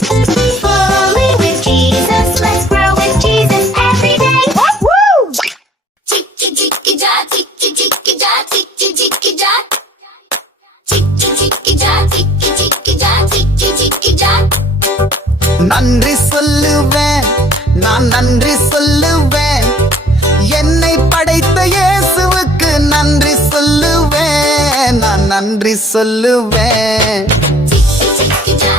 Fully with Jesus, let's grow with Jesus every day. Chicky chicky ja, chicky chicky ja, chicky chicky ja. Chicky chicky ja, chicky chicky ja, chicky chicky ja. நன்றி சொல்லுவேன், நான் நன்றி சொல்லுவேன், என்னை படைத்த இயேசுவுக்கு நன்றி சொல்லுவேன், நான் நன்றி சொல்லுவேன். Chicky chicky ja,